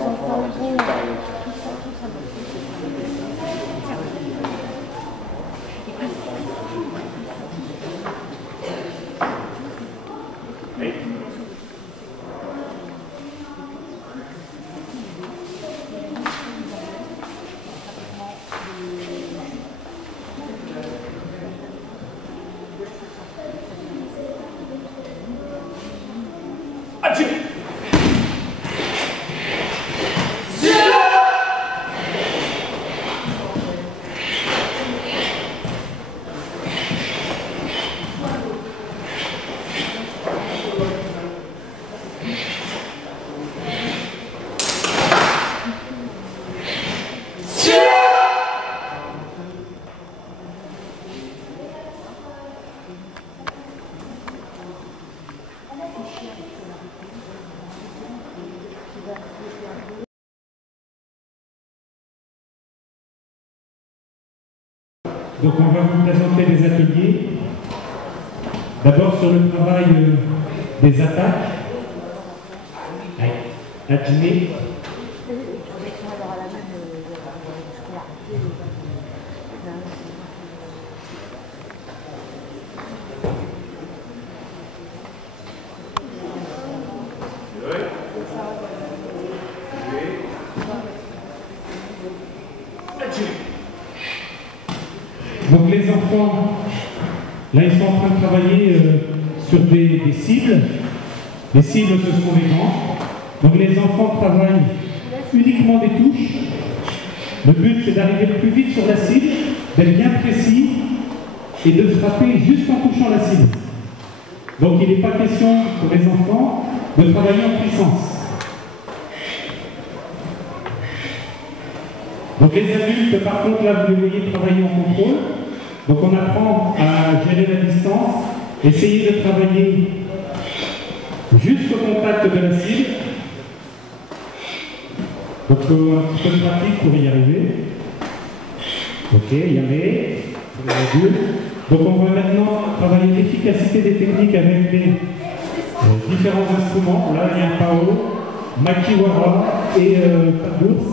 enfants, c'est super. Donc on va vous présenter les ateliers. D'abord sur le travail des attaques. Adjumé. Donc les enfants, là ils sont en train de travailler sur des cibles. Les cibles ce sont les grands. Donc les enfants travaillent uniquement des touches. Le but c'est d'arriver le plus vite sur la cible, d'être bien précis et de frapper juste en touchant la cible. Donc il n'est pas question pour les enfants de travailler en puissance. Donc les adultes, par contre, là, vous les voyez travailler en contrôle. Donc on apprend à gérer la distance, essayer de travailler jusqu'au contact de la cible. Donc un petit peu de pratique pour y arriver. Ok, y aller, pour les adultes. Donc on va maintenant travailler l'efficacité des techniques avec les différents instruments. Là, il y a un Pao, Makiwara et pas d'ours.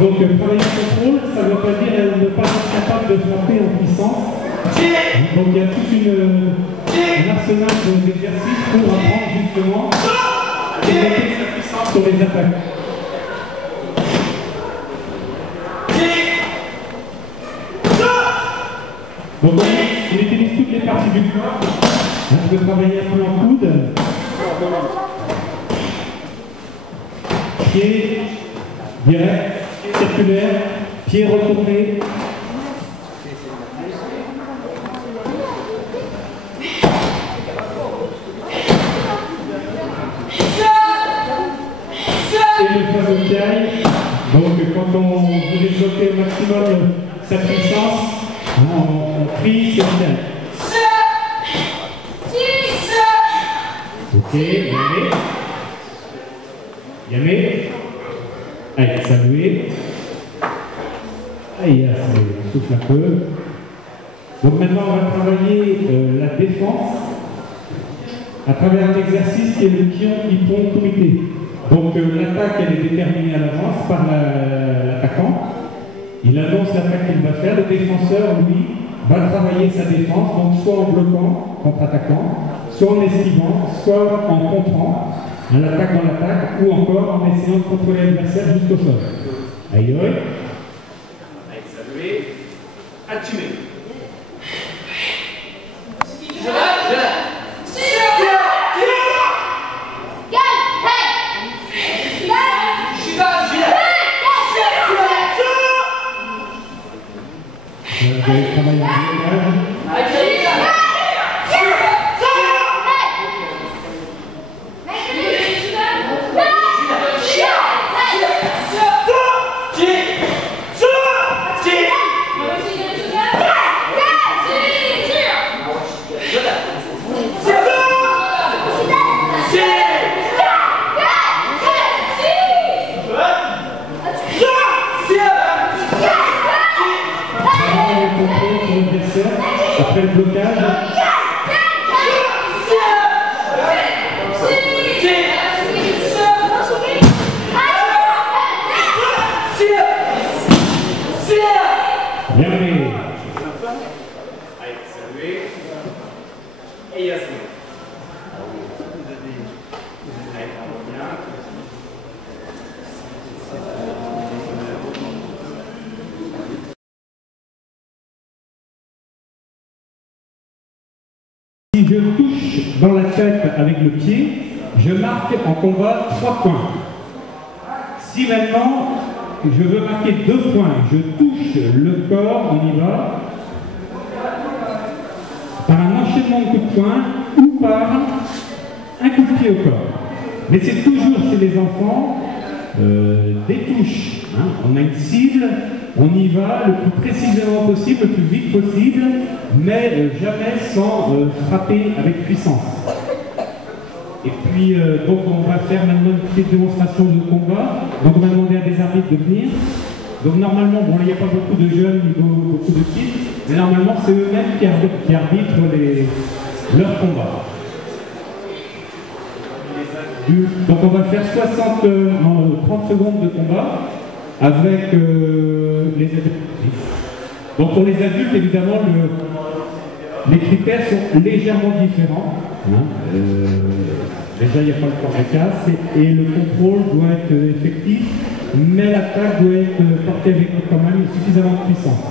Donc travailler en contrôle, ça ne veut pas dire ne pas être capable de frapper en puissance. Donc il y a tout un arsenal d'exercices pour apprendre justement à développer sa puissance sur les attaques. Donc on utilise toutes les parties du corps. On peut travailler un peu en coude. Pied direct, circulaire, pied retourné. Et le fameux caille. Donc quand on veut développer au maximum sa puissance, on prie, c'est bien. Ok, Yamé. Allez, saluer. Allez, on souffle un peu. Donc maintenant, on va travailler la défense à travers un exercice qui est le Kion Kumite. Donc l'attaque, elle est déterminée à l'avance par l'attaquant. Il annonce l'attaque qu'il va faire. Le défenseur, lui, va travailler sa défense, donc soit en bloquant, contre-attaquant, soit en esquivant, soit en contrant. L'attaque dans l'attaque, ou encore en essayant de contrôler l'adversaire jusqu'au sol. Aïe, aïe. Aïe, saluer. Attumer. Vous allez travailler en après le blocage. Si je touche dans la tête avec le pied, je marque en combat 3 points. Si maintenant je veux marquer 2 points, je touche le corps, on y va, par un enchaînement de coups de poing ou par un coup de pied au corps. Mais c'est toujours chez les enfants des touches. Hein. On a une cible, on y va le plus précisément possible, le plus vite possible, mais jamais sans frapper avec puissance. Et puis, donc on va faire maintenant une petite démonstration de combat. Donc on va demander à des arbitres de venir. Donc normalement, bon, il n'y a pas beaucoup de jeunes, beaucoup de kids, mais normalement c'est eux-mêmes qui arbitrent leurs combats. Donc on va faire 30 secondes de combat avec les adultes. Donc pour les adultes, évidemment, les critères sont légèrement différents. Hein. Déjà, il n'y a pas le corps de casse et le contrôle doit être effectif, mais l'attaque doit être portée avec quand même suffisamment de puissance.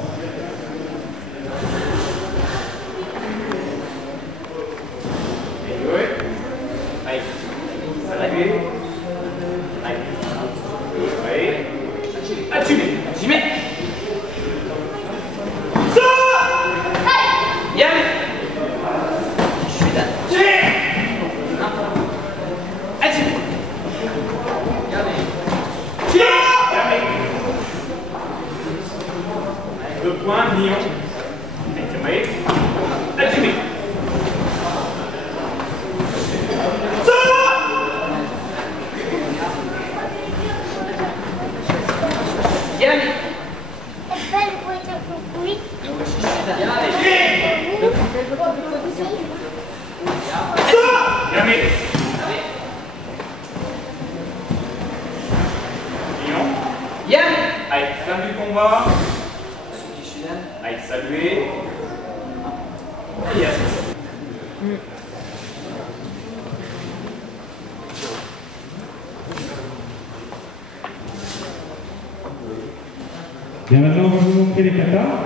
Bien, maintenant on va vous montrer les katas.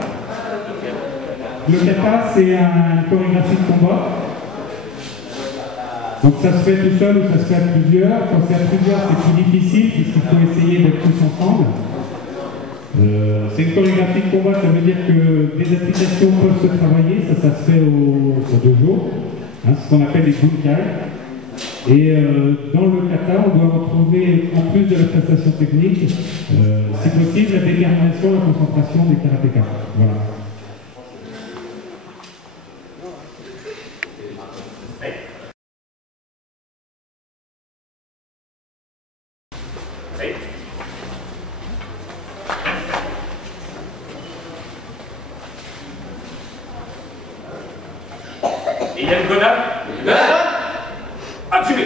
Le kata, c'est une chorégraphie de combat. Donc ça se fait tout seul ou ça se fait à plusieurs. Quand c'est à plusieurs, c'est plus difficile puisqu'il faut essayer d'être tous ensemble. C'est une chorégraphie de combat, ça veut dire que des applications peuvent se travailler. Ça se fait sur 2 jours. Hein, c'est ce qu'on appelle les bunkai. Et dans le kata, on doit retrouver, en plus de la prestation technique, si possible, la détermination, la concentration des karatékas. Voilà. Et il y a une grenade. Activé.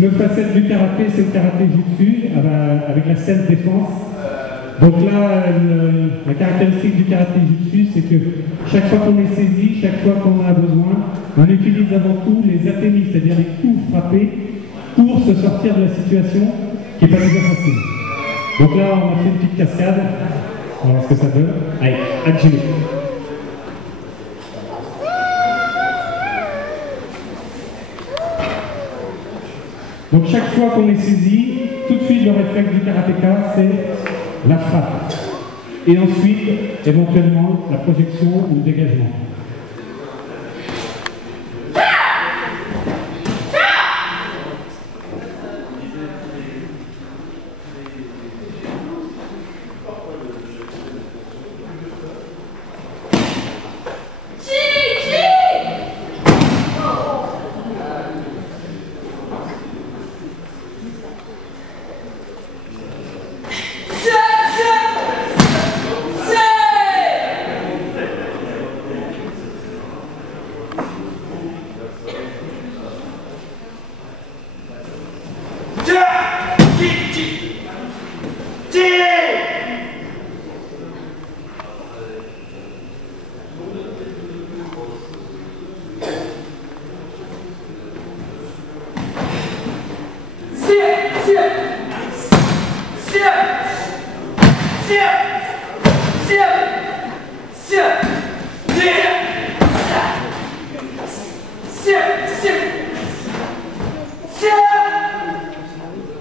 Une autre facette du karaté, c'est le karaté jutsu avec la self-défense. Donc là, la caractéristique du karaté jutsu, c'est que chaque fois qu'on est saisi, chaque fois qu'on a besoin, on utilise avant tout les atémis, c'est-à-dire les coups frappés, pour se sortir de la situation qui n'est pas toujours facile. Donc là, on a fait une petite cascade. On va voir ce que ça donne. Allez, activez. Donc chaque fois qu'on est saisi, tout de suite le réflexe du karatéka, c'est la frappe. Et ensuite, éventuellement, la projection ou le dégagement.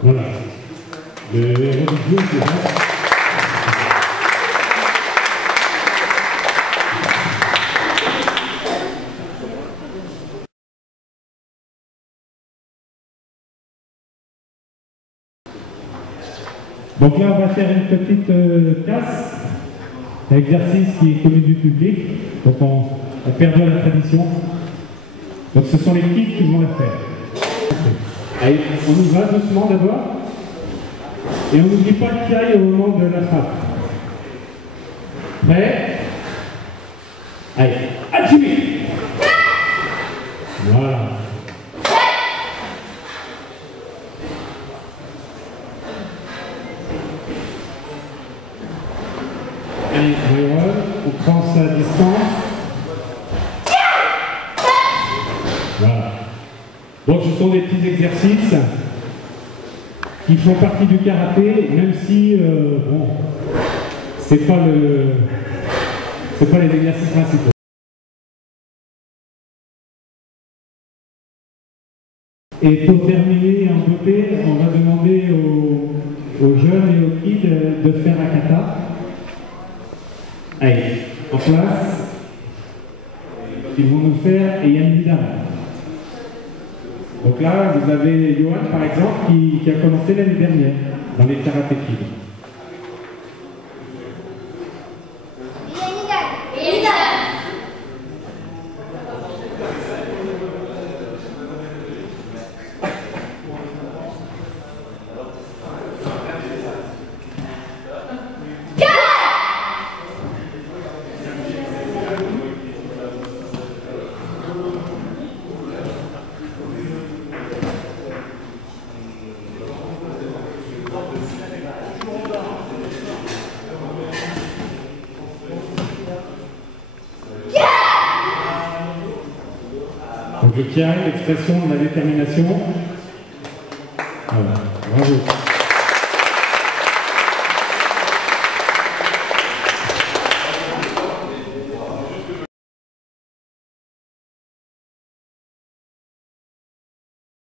Voilà. Le héros du jeu, c'est ça. Donc là, on va faire une petite casse, un exercice qui est connu du public, donc on perd la tradition. Donc ce sont les kids qui vont la faire. Allez, on y va doucement d'abord, et on n'oublie pas le pied au moment de la frappe. Prêt? Allez, activez! Voilà. Allez, on prend sa distance. Voilà. Donc ce sont des petits exercices qui font partie du karaté, même si bon, c'est pas les exercices principaux. Et pour terminer en beauté, on va demander aux jeunes et aux kids de faire un kata. Allez, en place. Ils vont nous faire et Yann Vidal. Donc là, vous avez Johan, par exemple, qui a commencé l'année dernière dans les karaté kids. Donc le kiai, l'expression de la détermination. Voilà, bravo.